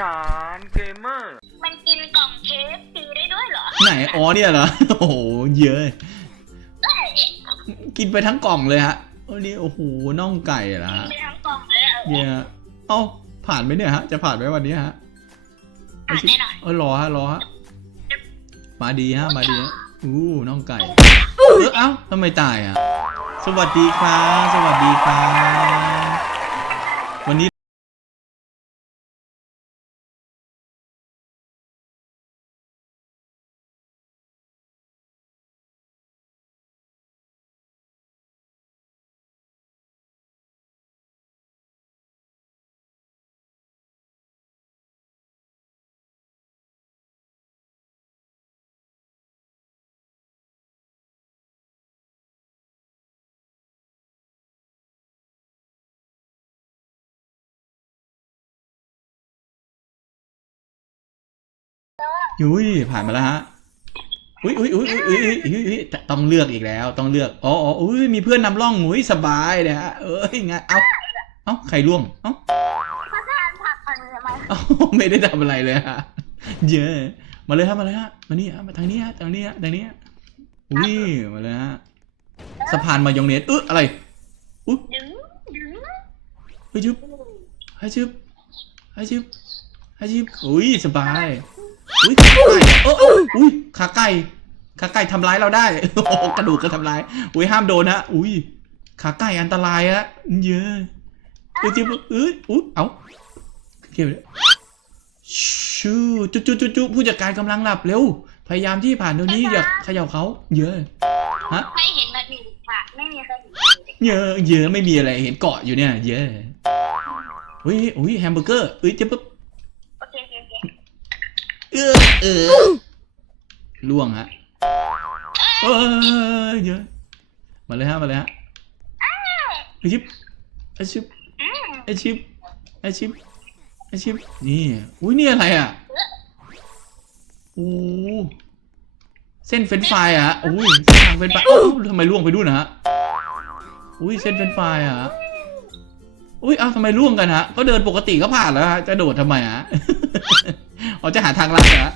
สารเกมเมอร์ มันกินกล่องเคฟซีได้ด้วยเหรอไหนอ๋อเนี่ยเหรอ โอ้โหเยอะ เอ้ยกินไปทั้งกล่องเลยฮะโอ้นี่โอ้โหน่องไก่เหรอกินฮะไปทั้งกล่องเลยอะเออเนี่ยเอ้าผ่านไหมเนี่ยฮะ จะผ่านไหมวันนี้ฮะอ่านแน่นอนเออรอฮะรอฮะมาดีฮะมาดีฮะอู้น่องไก่เออเอ้าทำไมตายอะ สวัสดีครับสวัสดีครับ อุ้ยผ่านมาแล้วฮะอุ้ยอุ้ยอุ้ยอุ้ยอุ้ยอุ้ยอุ้ยต้องเลือกอีกแล้ว ต้องเลือกอ๋ออ๋ออุ้ยมีเพื่อนนำร่องอุ้ยสบายเลยฮะเอ้ยไงเอาเอาใครร่วงเอาพระทานผักมันทำไมเอาไม่ได้ทำอะไรเลยฮะเยอะมาเลยครับมาเลยฮะมานี่ฮะมาทางนี้ฮะทางนี้ฮะทางนี้ฮะอุ้ยมาเลยฮะสะพานมายองเนสเอออะไรดึงดึงเฮ้ยชึบให้ชึบให้ชึบให้ชึบอุ้ยสบาย อุ้ยขาไก่เออเอออุ้ยขาไก่ขาไก่ทำร้ายเราได้โอ้โหกระดูกก็ทำร้าย อุ้ยห้ามโดนฮะอุ้ยขาไก่อันตรายฮะเยอะเออจิบเอ้ยอุ้ยเอาเก็บเลยชูจุจุจุจุผู้จัดการกำลังหลับเร็ว พยายามที่ผ่านตรงนี้อย่าเขย่าเขาเยอะใครเห็นแบบนี้ปะไม่มีใครเห็นเลยเยอะเยอะไม่มีอะไรเห็นเกาะอยู่เนี่ย เยอะอุ้ยอุ้ยแฮมเบอร์เกอร์เอ้ยเจ๊ปุ๊บ โอเคโอเคโอเค เออเออล่วงฮะเออเยอะมาเลยฮะมาเลยฮะไอชิปไอชิปอืมไอชิปไอชิปไอชิปนี่อุ้ยนี่อะไรอะโอ้เส้นเฟนช์ฟอะฮะอุ้ยเส้นทางเฟนช์ฟทำไมล่วงไปด้วยนะฮะอุ้ยเส้นเฟนช์ฟอะฮะ อุ้ยเอ้าทำไมล่วงกันฮะ ก็เดินปกติก็ผ่านแล้วฮะ จะโดดทำไมฮะอ๋อจะหาทางลัดเหรอฮะ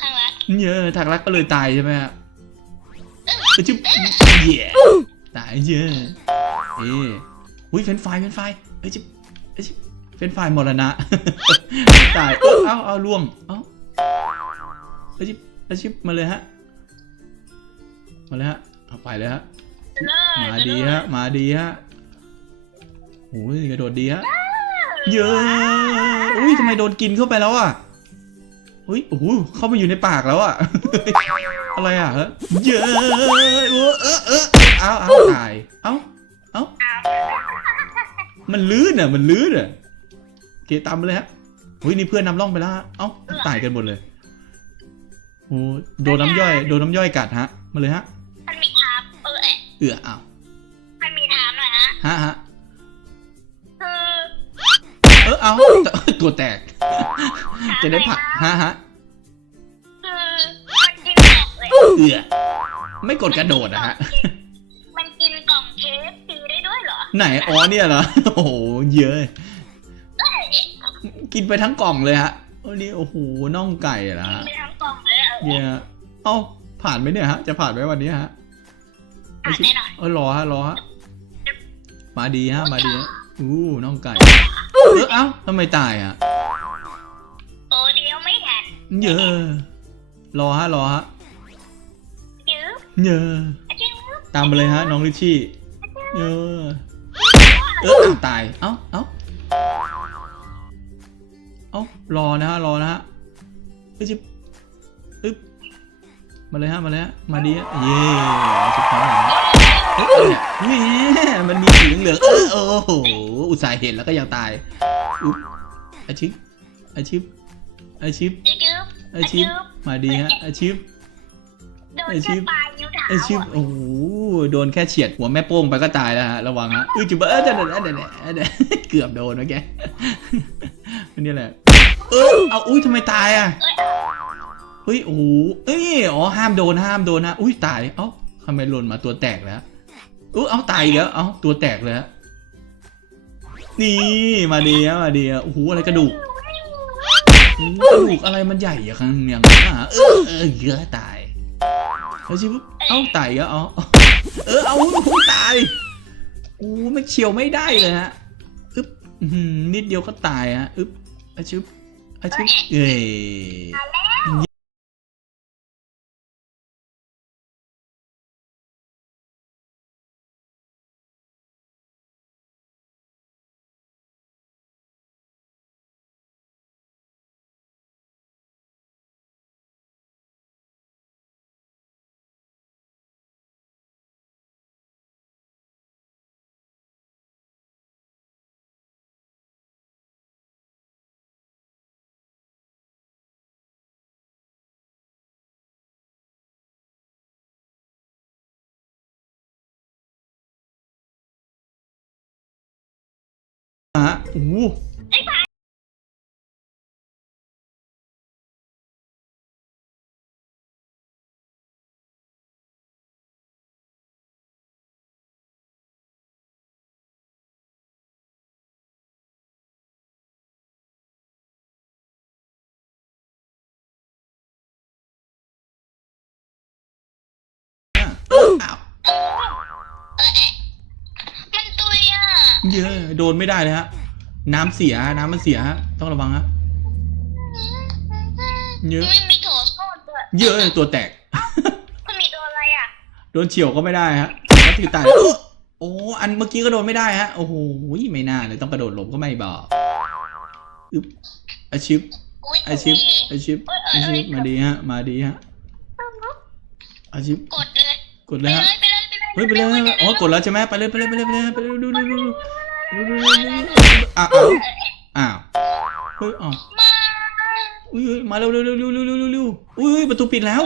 ข้างละเยอะทางลักก็เลยตายใช่ไหมฮะไปจุ๊บเย่ตายเยอะเอ้อุ้ยเฟรนช์ฟรายเฟรนช์ฟรายเอ้ยจิบเอ้ยจิบเฟรนช์ฟรายมรณะ ตาย เอ้า เอาเอาล่วง เอาเอ้ยจิบเอ้ยจิบมาเลยฮะ มาเลยฮะ เอาไปเลยฮะเลยมาดีฮะ มาดีฮะ โอ้ยกระโดดดีฮะเยอะอุ้ยทำไมโดนกินเข้าไปแล้วอะอุ้ยโอ้โหเข้ามาอยู่ในปากแล้วอะอะไรอะฮะเยอะเออเออเออเอาเอาตายเอาเอามันลื่นอะมันลื่นอะโอเคตามมาเลยฮะอุ้ยนี่เพื่อนนำร่องไปแล้วฮะเอ้าตายกันหมดเลยโอ้โดนน้ำย่อยโดนน้ำย่อยกัดฮะมาเลยฮะมันมีทามเออเอ๊ะเอืออ้าวมันมีทามหน่อยฮะฮะฮะ เออเอาตัวแตก จะได้ผักฮะฮะคือมันกินกล่องเลยเอือไม่กดกระโดดอะฮะ มันกินกล่องเคฟซีได้ด้วยเหรอไหนอ๋อเนี่ยเหรอ โอ้โหเยอะ เอ้ยกินไปทั้งกล่องเลยฮะโอ้นี่โอ้โหน่องไก่เหรอกินฮะไปทั้งกล่องเลยอะเออเนี่ยเอ้าผ่านไหมเนี่ยฮะ จะผ่านไหมวันนี้ฮะอ่านแน่นอน เออรอฮะรอฮะมาดีฮะมาดีฮะอู้น่องไก่เออเอ้าทำไมตายอะโอ้เดียวไม่ทันเยอะรอฮะรอฮะยื้อเยอะยื้อตามไปเลยฮะ น้องลิชชี่เยอะเอออ้าวตาย เอ้าเอ้าเอ้ารอนะฮะรอนะฮะเอ้ยจิบอึ๊บมาเลยฮะมาเลยฮะมาดีฮะเย้สุดท้ายแล้วเอ้ยเนี่มันมีสีเหลืองเออโอ้โหอุตส่าห์เห็นแล้วก็ยังตายอุ๊บอาชิปอาชิปอาชิปอาชิปมาดีฮะอาชิปโดนไอ้ชิปอาชิปโอ้โหโดนแค่เฉียดหัวแม่โป้งไปก็ตายแล้วฮะระวังฮะอุ้ยจิบเออเดี๋ยวเดี๋ยวเดี๋ยวเดี๋ยวเดี๋ยวเกือบโดนเมื่อกี้นี่แหละเออเอาอุ้ยทำไมตายอะเอ้ยเฮ้ยโอ้โหเอ้ยอ๋อห้ามโดนห้ามโดนนะอุ้ยตายเอ้าทำไมหล่นมาตัวแตกแล้ว อุ้เอาตายอีกแล้วเอ้าตัวแตกเลยฮะนี่มาดีฮะมาดีฮะโอ้โหอะไรกระดูกลูกอะไรมันใหญ่อะครั้งอย่างนั้นอะเออเออเยอะตายแล้วชิบเอ้าตายก็เอาเออเอาตายอู้ไม่เฉียวไม่ได้เลยฮะอึ๊บนิดเดียวก็ตายฮะอึ๊บอาชิบอาชิบเอ้ย โอ้โหอ้าวเยอะโดนไม่ได้เลยฮะ น้ำเสียน้ำมันเสียฮะต้องระวังฮะเยอะมีโถส้วมเยอะตัวแตกมีโดนอะไรอะโดนเฉียวก็ไม่ได้ฮะแล้วถือตายโอ้อันเมื่อกี้ก็โดนไม่ได้ฮะโอ้โหไม่น่าเลยต้องกระโดดหลบก็ไม่บอกอึบอาชิพยอาชิพอาชิพอาชิพมาดีฮะ มาดีฮะอาชิพกดเลยกดเลยฮะเฮ้ยไปเลยไปเลอ๋อกดแล้วใช่ไหมไปเลยไปเลยไปเลยไปเลยไปเลยดูดูดู อ้าวอ้าวเฮ้ยอ้าวอุ้ยมาเร็วเร็วเร็วเร็วเร็วเร็วอุ้ยประตูปิดแล้ว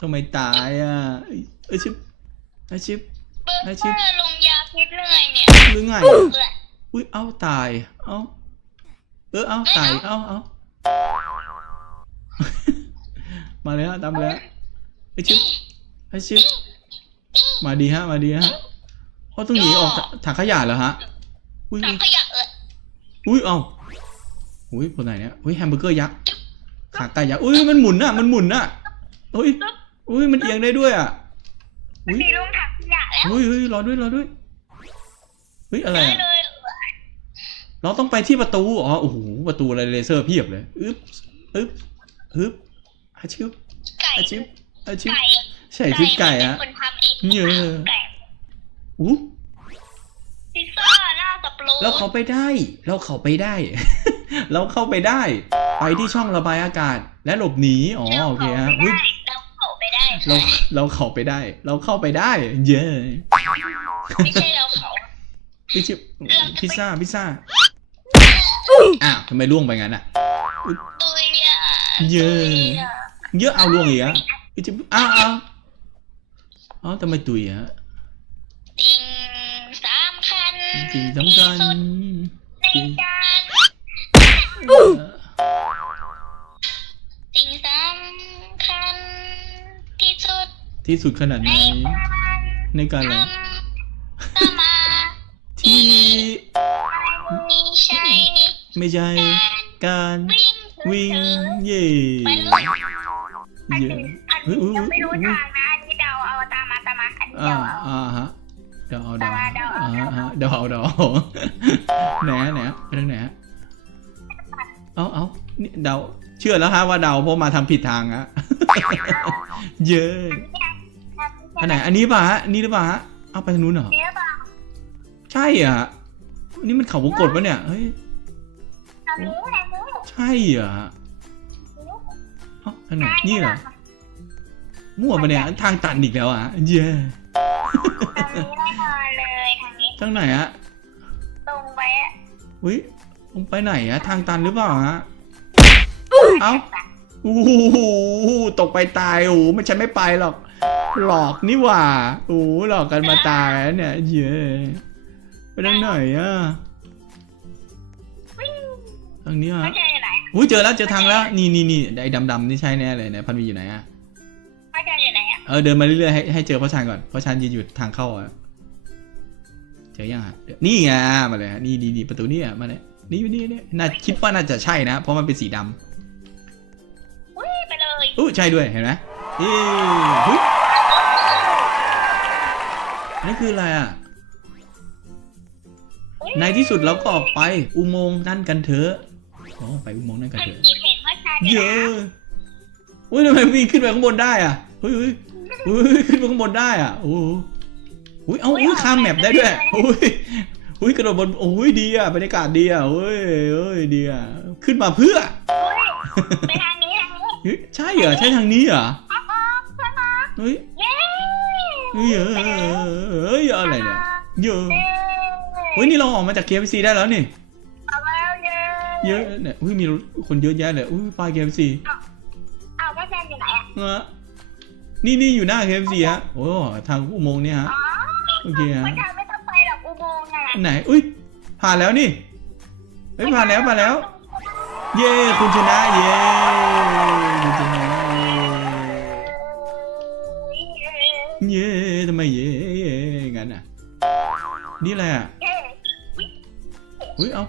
ทำไมตายอะเอ้ยเอ้ยชิปไอชิปเบิร์ไอ้ดชิปเพื่อลงยาพิษเรื่อยเนี่ยหรือไงเบื่อะออุ้ยเอ้าตาย เอ้าเออเอ้าตายเอ้าเอ้ามาเลยฮะตามเลยฮะไอชิปไอชิปมาดีฮะ มาดีฮะเขาต้องหนีออกถังขยะเหรอฮะอุ้ยถังขยะเอออุ้ยเอ้าอุ้ยคนไหนเนี่ยอุ้ยแฮมเบอร์เกอร์ยักษ์ขาไก่ยักษ์อุ้ยมันหมุนน่ะ มันหมุนน่ะอุ้ย อุ้ยมันเอียงได้ด้วยอะมันมีลงถังขยะแล้วเฮ้ยเฮ้ยรอด้วยรอด้วยเฮ้ยอะไรได้อะเลยเราต้องไปที่ประตูอ๋อโอ้โหประตูอะไรเลเซอร์เพียบเลยอึ๊บอึ๊บอึ๊บอาชิบไก่อาชิบอาชิบไก่ใช่ชุดไก่มันฮะเป็นคนทำเองเยอะไก่อู้พิซซ่าหน้าสับปะรดเราเข้าไปได้ เราเข้าไปได้ เราเข้าไปได้ ไปที่ช่องระบายอากาศและหลบหนี อ๋อ โอเคฮะ เราเราเข้าไปได้ เราเข้าไปได้ เย้ไม่ใช่เราเขาพิชิพิซซ่าพิซซ่าอ้าวทำไมล่วงไปงั้นอะตุยอะเย้ตุยอะเยอะเอาล่วงอีกอะพิชิอ้าวอ้าวอ้าวทำไมตุยอะสิ่งสำคัญจริงสำคัญที่สุดในการ ที่สุดขนาดในนี้การในการอะไรทำสมาที่ธิใช้ไม่ใช่การการวิ่งวิ่งเฉยเย่ไปเลยเย่อันนี้ยังไม่รู้ทางนะอันนี้เดาเอาตามมาตามมาอันนี้อ่าเดาเอาอ่าฮะเดาเอาเดาเดาเอาอ่าเดาเอาฮะเดาเอาเดาเอาไหนอะไหนอะไปทางไหนอะเอาเอานี่เดาเชื่อแล้วฮะว่าเดาเพราะมาทำผิดทางอะเยอะ อันไหน อันนี้ป่ะฮะอันนี้หรือเปล่าฮะเอาไปทางนู้นเหรอ เนี้ยเปล่าใช่อะ นี่มันเขาวงกดปะเนี่ย เฮ้ย ทางนี้ทางนี้ใช่เหรอฮะเอ้าทางไหน นี่เหรอ มั่วปะเนี่ย ทางตันอีกแล้วอะ เย้ทางนี้แน่นอนเลยทางนี้ทางไหนอะตรงไปอะอุ้ยลงไปไหนอะทางตันหรือเปล่าฮะ เอ้า โอ้โหตกไปตาย โอ้โหไม่ใช่ไม่ไปหรอก หลอกนี่หว่าโอ้โหหลอกกันมาตายแล้วเนี่ยเย้ไปทางไหนอะทางนี้ฮะไม่ใช่ไหนอุ้ยเจอแล้วเจอทางแล้ว นี่นี่นี่ไอ้ดำๆนี่ใช่แน่เลยเนี่ยพันวีอยู่ไหนอะไม่ใช่อยู่ไหนอะเออเดินมาเรื่อยๆให้ให้เจอพ่อชานก่อนพ่อชานยืนอยู่ทางเข้าอะเจอยังอะเดี๋ยวนี่ไงมาเลยฮะนี่นี่นี่ประตูนี่อะมาเลยนี่นี่นี่น่าคิดว่าน่าจะใช่นะ เพราะมันเป็นสีดำอุ้ยไปเลยอู้ใช่ด้วยเห็นไหมเอ้ยหุ้ย อันนี่คืออะไรอะอุ๊ยในที่สุดเราก็ออกไปอุโมงค์นั่นกันเถอะอ๋อไปอุโมงค์นั่นกันมันเถอะกี่เพจพ่อชายเยอะอุ้ยทำไมวิ่งขึ้นไปข้างบนได้อะเฮ้ยเฮ้ยเฮ้ยขึ้นไปข้างบนได้อะโอ้โหอุ้ยเอาอุ้ยข้ามแมปได้ด้วยอุ้ยอุ้ยกระโดดบนโอ้ยดีอะบรรยากาศดีอะเฮ้ยเฮ้ยดีอะขึ้นมาเพื่ออุ้ยไปทางนี้ทางนี้เฮ้ยใช่เหรอใช่ทางนี้เหรออ๋ออ๋อใช่ไหมเฮ้ย เย้เฮ้ยเฮ้ยอะไรเนี่ยเยอะเฮ้ยนี่เราออกมาจาก KFC ได้แล้วนี่เอาแล้วเย้เยอะเนี่ยอุ้ยมีคนเยอะแยะเลยอุ้ยป้าย KFC เอาพ่อชายอยู่ไหนอะฮะนี่นี่อยู่หน้า KFC ฮะโอ้ทางอุโมงค์เนี่ยฮะโอเคฮะพ่อชายไม่ต้องไปหรอกอุโมงค์ไหนอุ้ยผ่านแล้วนี่เฮ้ยผ่านแล้วผ่านแล้ว เย้คุณชนะเย้ เย้ทำไมเย้เย้งั้นอะ นี่อะไรอะเย้อุ้ยเอา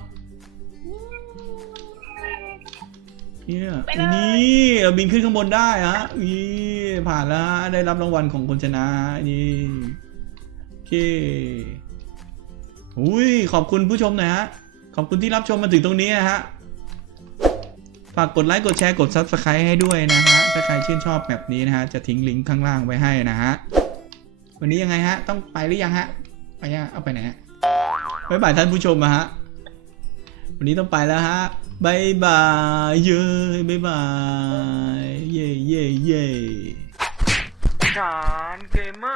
เนี่ยนี่เราบินขึ้นข้างบนได้ฮะนี่ผ่านแล้วฮะได้รับรางวัลของคนชนะนี่โอเคอุ้ยขอบคุณผู้ชมหน่อยฮะขอบคุณที่รับชมมาถึงตรงนี้นะฮะฝากกดไลค์กดแชร์กด Subscribe ให้ด้วยนะฮะถ้าใครชื่นชอบแบบนี้นะฮะจะทิ้งลิงก์ข้างล่างไว้ให้นะฮะ วันนี้ยังไงฮะ ต้องไปหรือยังฮะ ไปยังเอาไปไหนฮะบ๊ายบายท่านผู้ชมนะฮะ วันนี้ต้องไปแล้วฮะบายบายเย้บายบายเย่เย่เย่จานเกมเมอ